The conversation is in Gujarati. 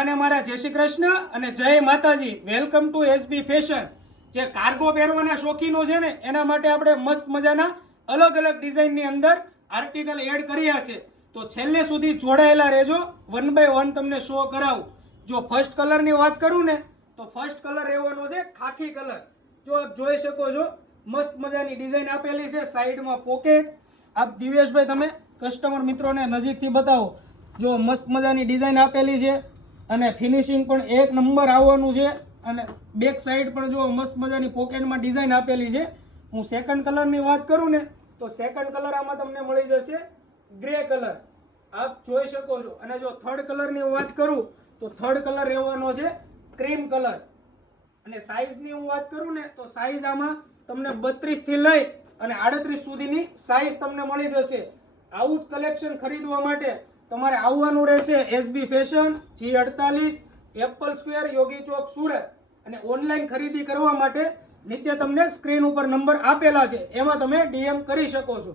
અને મારા જય શ્રી કૃષ્ણ અને જય Mataji. Welcome to SB fashion. જે કાર્ગો પહેરવાના શોખીનો છે ને એના માટે આપણે મસ્ત મજાના અલગ અલગ ડિઝાઇનની અંદર આર્ટિકલ એડ કર્યા છે. તો છેલ્લે સુધી જોડાયેલા રહેજો. વન બાય વન તમને શો કરાવું. જો ફર્સ્ટ કલરની વાત કરું ને તો ફર્સ્ટ કલર રહેવાનો છે ખાખી કલર. જો આપ જોઈ શકો છો મસ્ત મજાની ડિઝાઇન આપેલી છે. સાઈડમાં પોકેટ. આપ દિવેશભાઈ તમે કસ્ટમર મિત્રોને નજીકથી બતાવો. જો મસ્ત મજાની ડિઝાઇન આપેલી છે અને ફિનિશિંગ પણ એક નંબર આવવાનું છે. અને બેક સાઈડ પણ જો મસ્ત મજાની પોકેટમાં ડિઝાઇન આપેલી છે. હું સેકન્ડ કલરની વાત કરું ને તો સેકન્ડ કલર આમાં તમને મળી જશે ગ્રે કલર. આપ જોઈ શકો છો. અને જો થર્ડ કલરની વાત કરું તો થર્ડ કલર રહેવાનો છે ક્રીમ કલર. અને સાઈઝની હું વાત કરું ને તો સાઈઝ આમાં તમને 32 થી લઈ અને 38 સુધીની સાઈઝ તમને મળી જશે. આવું જ કલેક્શન ખરીદવા માટે તમારે આવવાનું રહેશે SB fashion, G48, apple square, Yogi Chowk, Surat. અને ઓનલાઈન ખરીદી કરવા માટે નીચે તમને સ્ક્રીન ઉપર નંબર આપેલા છે, એમાં તમે ડીએમ કરી શકો છો.